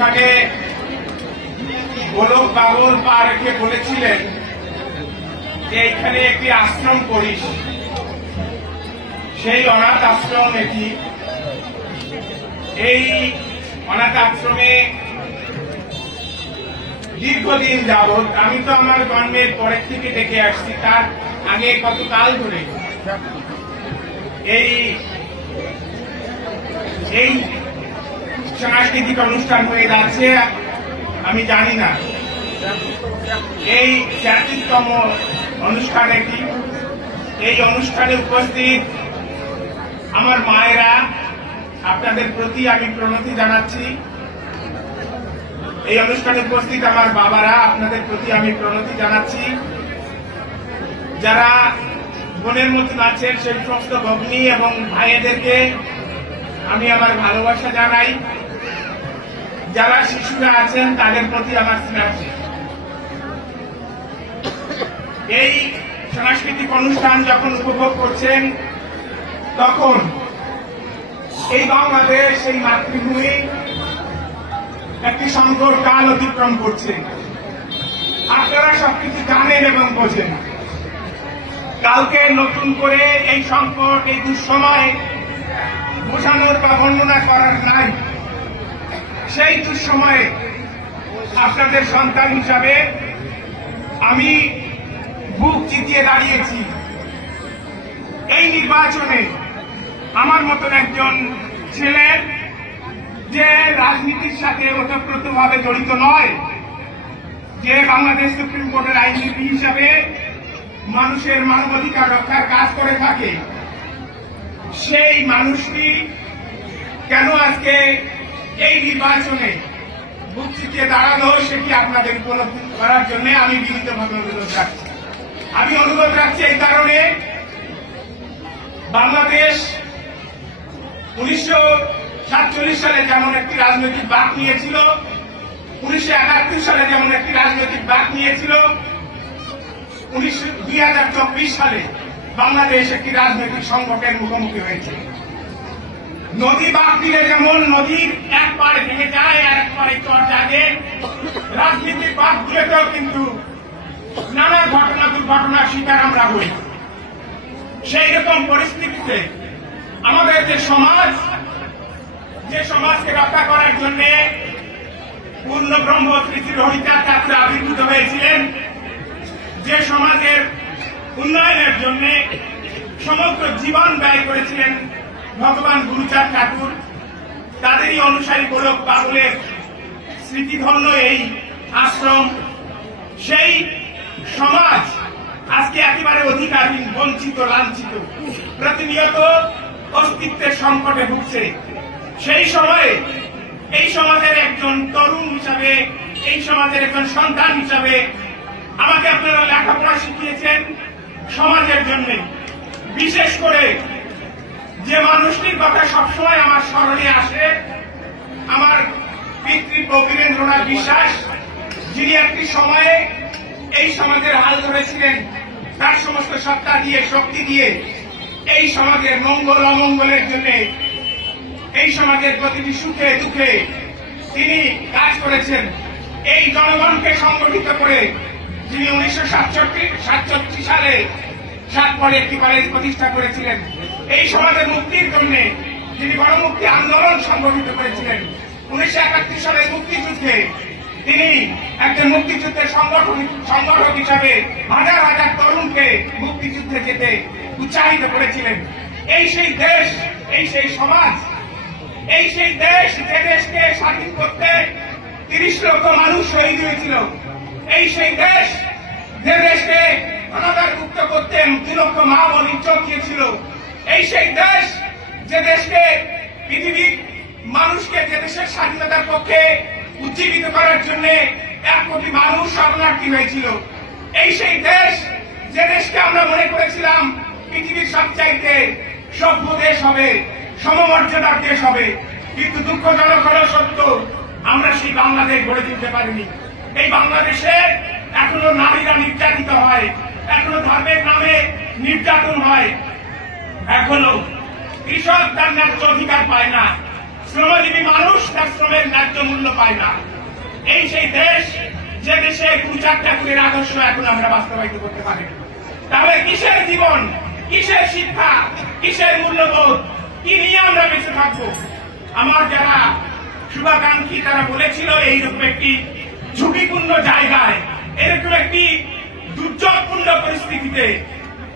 এখানে গোলক বাবুল পা রেখে বলেছিলেন যে এখানে একটি আশ্রম করিস, সেই অনাথ আশ্রম এটি। এই অনাথ আশ্রমে দীর্ঘদিন যাবৎ, আমি তো আমার জন্মের পরের থেকে দেখে আসছি, তার আগে কত কাল ধরে এই এই সাংস্কৃতিক অনুষ্ঠান হয়ে যাচ্ছে আমি জানি না। এই ৪৩তম অনুষ্ঠান এটি। এই অনুষ্ঠানে উপস্থিত আমার মায়েরা, আপনাদের প্রতি আমি প্রণতি জানাচ্ছি। এই অনুষ্ঠানে উপস্থিত আমার বাবারা, আপনাদের প্রতি আমি প্রণতি জানাচ্ছি। যারা বোনের মতন আছেন সেই সমস্ত ভগ্নী এবং ভাইয়েদেরকে আমি আমার ভালোবাসা জানাই। যারা শিশুরা আছেন তাদের প্রতি আমার স্নেহ। এই সাংস্কৃতিক অনুষ্ঠান যখন উপভোগ করছেন তখন এই বাংলাদেশ, এই মাতৃভূমি একটি সংকট কাল অতিক্রম করছে। আপনারা সবকিছু জানেন এবং বোঝেন। কালকে নতুন করে এই সংকট, এই দুঃসময় বোঝানোর বা বর্ণনা করার নাই। সেই দুঃসময়ে আপনাদের সন্তান হিসাবে আমি বুক চিতিয়ে দাঁড়িয়েছি। এই নির্বাচনে আমার মতন একজন ছেলের যে রাজনীতির সাথে ওতপ্রোতভাবে জড়িত নয়, যে বাংলাদেশ সুপ্রিম কোর্টের আইনজীবী হিসাবে মানুষের মানবাধিকার রক্ষার কাজ করে থাকে, সেই মানুষটি কেন আজকে এই নির্বাচনে বুক চিতিয়ে দাঁড়ালো, সেটি আপনাদের উপলব্ধি করার জন্য আমি বিনীতভাবে অনুরোধ রাখছি। আমি অনুরোধ রাখছি এই কারণে, বাংলাদেশ 1947 সালে যেমন একটি রাজনৈতিক বাঁক নিয়েছিল, 1971 সালে যেমন একটি রাজনৈতিক বাঁক নিয়েছিল, 2024 সালে বাংলাদেশ একটি রাজনৈতিক সংকটের মুখোমুখি হয়েছে। নদী বাঁক দিলে যেমন নদীর এক পাড়ে ভেঙে যায় আর এক পাড়ে চর জাগে, রাজনীতির বাঁকগুলোতেও কিন্তু নানা ঘটনা দুর্ঘটনার শিকার আমরা হই। সেই রকম পরিস্থিতিতে আমাদের যে সমাজ, যে সমাজকে রক্ষা করার জন্য পূর্ণ ব্রহ্ম শ্রী শ্রী হরিচাঁদ ঠাকুর আবির্ভূত হয়েছিলেন, যে সমাজের উন্নয়নের জন্য সমগ্র জীবন ব্যয় করেছিলেন ভগবান গুরুচাঁদ ঠাকুর, তাদেরই অনুসারী গোলক বাবুলের স্মৃতিধন্য এই আশ্রম। সেই সমাজ আজকে একেবারে অধিকারহীন, বঞ্চিত, লাঞ্ছিত, প্রতিনিয়ত অস্তিত্বের সংকটে ভুগছে। সেই সময়ে এই সমাজের একজন তরুণ হিসাবে, এই সমাজের একজন সন্তান হিসাবে আমাকে আপনারা লেখাপড়া শিখিয়েছেন সমাজের জন্য। বিশেষ করে যে মানুষটির কথা সবসময় আমার স্মরণে আসে, আমার পিতৃব্য বীরেন্দ্রনাথ বিশ্বাস, যিনি একটি সময়ে এই সমাজের হাল ধরেছিলেন, তার সমস্ত সত্তা দিয়ে, শক্তি দিয়ে এই সমাজের মঙ্গল অমঙ্গলের জন্য, এই সমাজের প্রতিটি সুখে দুঃখে তিনি কাজ করেছেন। এই জনগণকে সংগঠিত করে যিনি 1967 সালে 7 পরে একটি কলেজ প্রতিষ্ঠা করেছিলেন, এই সমাজের মুক্তির জন্য যিনি গণমুক্তি আন্দোলন সংগঠিত করেছিলেন, 1971 সালের মুক্তিযুদ্ধে তিনি একজন মুক্তিযুদ্ধের সংগঠক হিসাবে হাজার হাজার তরুণকে মুক্তিযুদ্ধে যেতে উৎসাহিত করেছিলেন। এই সেই দেশ, এই সেই সমাজ, এই সেই দেশ, যে দেশকে স্বাধীন করতে 30 লক্ষ মানুষ শহীদ হয়েছিল। এই সেই দেশ, যে দেশকে অনাদার মুক্ত করতে 2 লক্ষ মা বোন ইজ্জত দিয়েছিল। এই সেই দেশ, যে দেশকে পৃথিবীর মানুষকে, যে দেশের স্বাধীনতার পক্ষে উজ্জীবিত করার জন্য 1 কোটি মানুষ শরণার্থী হয়েছিল। এই সেই দেশ, যে দেশকে আমরা মনে করেছিলাম পৃথিবীর সবচাইতে সভ্য দেশ হবে, সমমর্যাদার দেশ হবে, কিন্তু দুঃখজনক হলো সত্য, আমরা সেই বাংলাদেশ গড়ে তুলতে পারিনি। এই বাংলাদেশে এখনো নারীরা নির্যাতিত হয়, এখনো ধর্মের নামে নির্যাতন হয়, এখনো কৃষক তার ন্যায্য অধিকার পায় না, শ্রমজীবী মানুষ তার শ্রমের ন্যায্য মূল্য পায় না। এই সেই দেশ যে দেশে গুরুচাঁদ ঠাকুরের আদর্শ এখন আমরা বাস্তবায়িত করতে পারি। তাহলে কিসের জীবন, কিসের শিক্ষা, কিসের মূল্যবোধ, কি নিয়ে আমরা বেঁচে থাকবো? আমার যারা শুভাকাঙ্ক্ষী তারা বলেছিল এইরকম একটি ঝুঁকিপূর্ণ জায়গায়, এরকম একটি দুর্যোগপূর্ণ পরিস্থিতিতে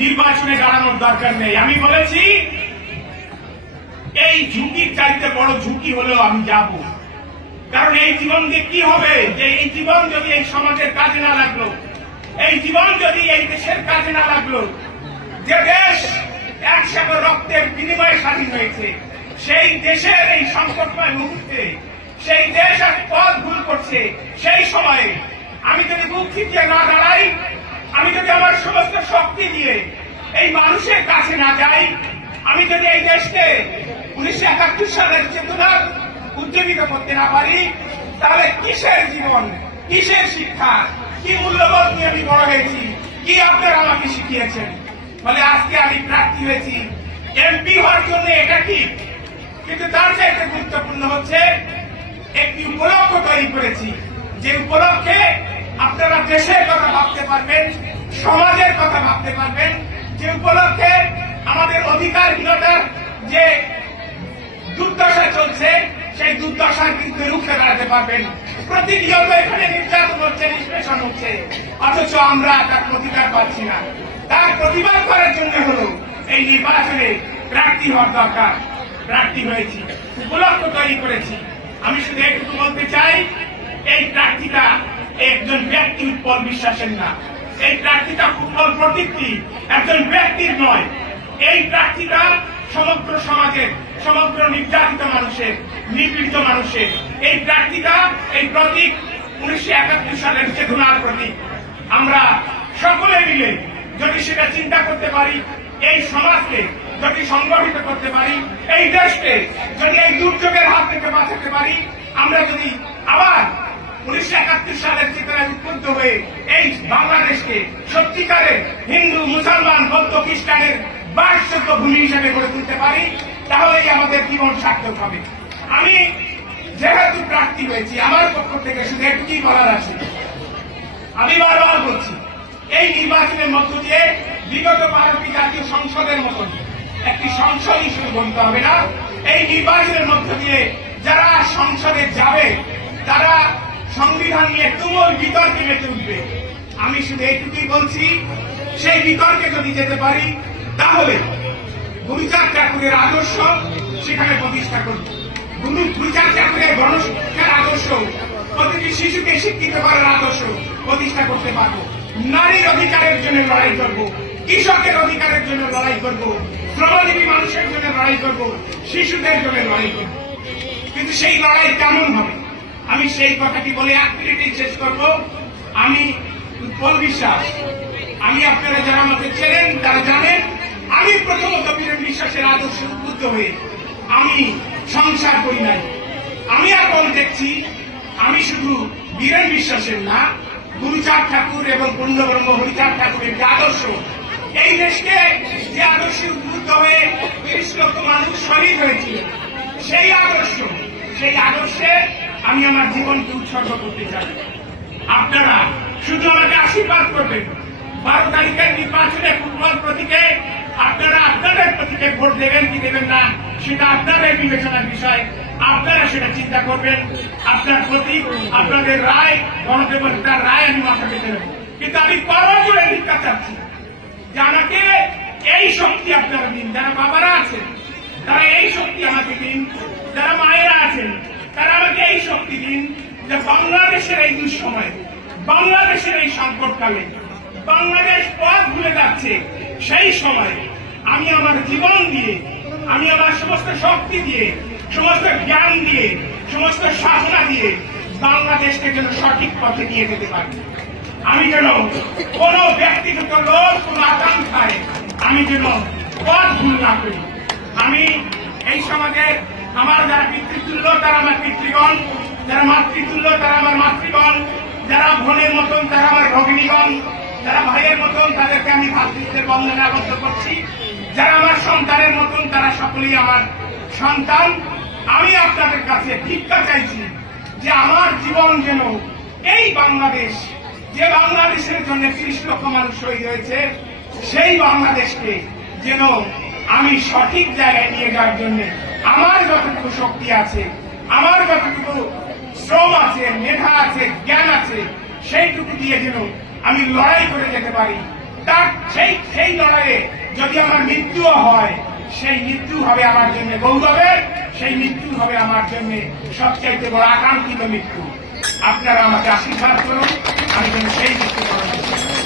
নির্বাচনে দাঁড়ানোর দরকার নেই। আমি বলেছি এই ঝুঁকির চাইতে বড় ঝুঁকি হলেও আমি যাব, কারণ এই জীবন দিয়ে কি হবে? যে এই জীবন যদি এই সমাজের কাজে না লাগলো, এই জীবন যদি এই দেশের কাজে না লাগলো, যে দেশ 100 রক্তের বিনিময়ে স্বাধীন হয়েছে, সেই দেশের এই সংকটময় মুহূর্তে সেই দেশ আজ পথ ভুল করছে, সেই সময়ে আমি যদি বুক খিচিয়ে না দাঁড়াই, আমি যদি আমার সমস্ত শক্তি দিয়ে এই মানুষের কাছে না যাই, আমি যদি এই দেশকে 1971 সালের চেতনা উজ্জীবিত করতে না পারি, তাহলে কিসের জীবন, কিসের শিক্ষা, কি মূল্যবোধ নিয়ে আমি বড় হয়েছি, কি আপনারা আমাকে শিখিয়েছেন? ফলে আজকে আমি প্রার্থী হয়েছি এমপি হওয়ার জন্য, এটা ঠিক, কিন্তু তার চাইতে গুরুত্বপূর্ণ হচ্ছে একটি উপলক্ষ তৈরি করেছি, যে উপলক্ষে আপনারা দেশের কথা ভাবতে পারবেন, সমাজের কথা ভাবতে পারবেন, যে উপলক্ষে আমাদের অধিকারহীনতার যে দুর্দশা চলছে সেই দুর্দশার বিরুদ্ধে রুখে দাঁড়াতে পারবেন। প্রতিনিয়ত এখানে নির্যাতন হচ্ছে, নিষ্পেষণ হচ্ছে, অথচ আমরা তার প্রতিকার পাচ্ছি না। তার প্রতিবাদ করার জন্য হলো এই নির্বাচনে প্রার্থী হওয়ার দরকার। প্রার্থী হয়েছি, উপলক্ষ তৈরি করেছি। আমি শুধু একটু বলতে চাই, এই প্রার্থীটা একজন ব্যক্তি উৎপল বিশ্বাসের না, এই প্রার্থীটা উৎপল প্রতীকটি একজন ব্যক্তির নয়, এই প্রার্থীটা সমগ্র সমাজের, সমগ্র নির্যাতিত মানুষের, নিপীড়িত মানুষের। এই প্রার্থীটা, এই প্রতীক 1971 সালের চেতনার প্রতীক। আমরা সকলে মিলে যদি সেটা চিন্তা করতে পারি, এই সমাজকে যদি সংগঠিত করতে পারি, এই দেশকে যদি এই দুর্যোগের হাত থেকে বাঁচাতে পারি, আমরা যদি আবার 1971 সালের চেতনায় উদ্বুদ্ধ হয়ে এই বাংলাদেশকে সত্যিকারের হিন্দু, মুসলমান, বৌদ্ধ, খ্রিস্টানের বাসযোগ্য ভূমি হিসেবে গড়ে তুলতে পারি, তাহলেই আমাদের জীবন সার্থক হবে। আমি যেহেতু প্রার্থী হয়েছি, আমার পক্ষ থেকে শুধু একটি বলার আছে, আমি বারবার বলছি, এই নির্বাচনের মধ্য দিয়ে বিগত 12টি জাতীয় সংসদের মতন একটি সংসদ হিসেবে গঠিত হবে না। এই নির্বাচনের মধ্য দিয়ে যারা সংসদে যাবে তারা সংবিধান নিয়ে তুমুল বিতর্কে মেতে উঠবে। আমি শুধু এইটুকুই বলছি, সেই বিতর্কে যদি যেতে পারি, তাহলে গুরুচাঁদ ঠাকুরের আদর্শ সেখানে প্রতিষ্ঠা করব। গুরুচাঁদ ঠাকুরের গণশিক্ষার আদর্শ, প্রতিটি শিশুকে শিক্ষিত করার আদর্শ প্রতিষ্ঠা করতে পারবো। নারীর অধিকারের জন্য লড়াই করব, কৃষকের অধিকারের জন্য লড়াই করব, শ্রমজীবী মানুষের জন্য লড়াই করব, শিশুদের জন্য লড়াই করব। কিন্তু সেই লড়াই কেমন হবে, আমি সেই কথাটি বলে 1 মিনিটেই শেষ করব। আমি উৎপল বিশ্বাস, আমি আপনারা যারা আমাকে চেনেন তারা জানেন, আমি প্রথমত বীরেন বিশ্বাসের আদর্শে উদ্বুদ্ধ হয়ে আমি সংসার করি নাই। আমি এখন দেখছি, আমি শুধু বীরেন বিশ্বাসের না, গুরুচাঁদ ঠাকুর এবং পূর্ণব্রহ্ম হরিচাঁদ ঠাকুরের যে আদর্শ, এই দেশকে যে আদর্শে উদ্বুদ্ধ হয়ে 30 লক্ষ মানুষ শহীদ হয়েছিল, সেই আদর্শে আমি আমার জীবনকে উৎসর্গ করতে চাই। আপনারা শুধু আমাকে আশীর্বাদ করবেন। 12 তারিখের নির্বাচনে ফুটবল প্রতীকে আপনারা আপনাদের প্রতীকে ভোট দেবেন কি দেবেন না, সেটা আপনাদের বিবেচনার বিষয়। আপনারা সেটা চিন্তা করবেন। আপনার প্রতীক, আপনাদের রায়, গণদেবতার রায় আমি মাথা পেতে নেব। কিন্তু আমি করজোড়ে ভিক্ষা চাচ্ছি যে আমাকে এই শক্তি আপনারা দিন। যারা বাবারা আছেন তারা এই শক্তি আমাকে দিন, যারা মায়েরা আছেন তারা আমাকে এই শক্তি দিন, যে বাংলাদেশের এই দুঃসময়, বাংলাদেশের এই সংকটকালে, বাংলাদেশ পথ ভুলে যাচ্ছে, সেই সময় আমি আমার জীবন দিয়ে, আমি আমার সমস্ত শক্তি দিয়ে, সমস্ত জ্ঞান দিয়ে, সমস্ত সাধনা দিয়ে বাংলাদেশকে যেন সঠিক পথে নিয়ে যেতে পারি। আমি যেন কোন ব্যক্তিগত লোক, কোন আকাঙ্ক্ষায় আমি যেন পথ ভুল না করি। আমি এই সমাজের আমার যারা পিতৃতুল্য তারা আমার পিতৃগণ, যারা মাতৃতুল্য তারা আমার মাতৃগণ, যারা বোনের মতন তারা আমার ভগিনীগণ, যারা ভাইয়ের মতন তাদেরকে আমি ভাতৃত্বের বন্ধনে আবদ্ধ করছি, যারা আমার সন্তানের মতন তারা সকলেই আমার সন্তান। আমি আপনাদের কাছে ভিক্ষা চাইছি যে আমার জীবন যেন এই বাংলাদেশ, যে বাংলাদেশের জন্য 30 লক্ষ মানুষ শহীদ হয়েছে, সেই বাংলাদেশকে যেন আমি সঠিক জায়গায় নিয়ে যাওয়ার জন্য আমার যতটুকু শক্তি আছে, আমার যতটুকু শ্রম আছে, মেধা আছে, জ্ঞান আছে, সেইটুকু দিয়ে যেন আমি লড়াই করে যেতে পারি। তার সেই লড়াইয়ে যদি আমার মৃত্যুও হয়, সেই মৃত্যু হবে আমার জন্য গৌরবের, সেই মৃত্যু হবে আমার জন্য সবচাইতে বড় আকাঙ্ক্ষিত মৃত্যু। আপনারা আমাকে আশীর্বাদ করুন, আমি যেন সেই মৃত্যু বরণ করতে পারি।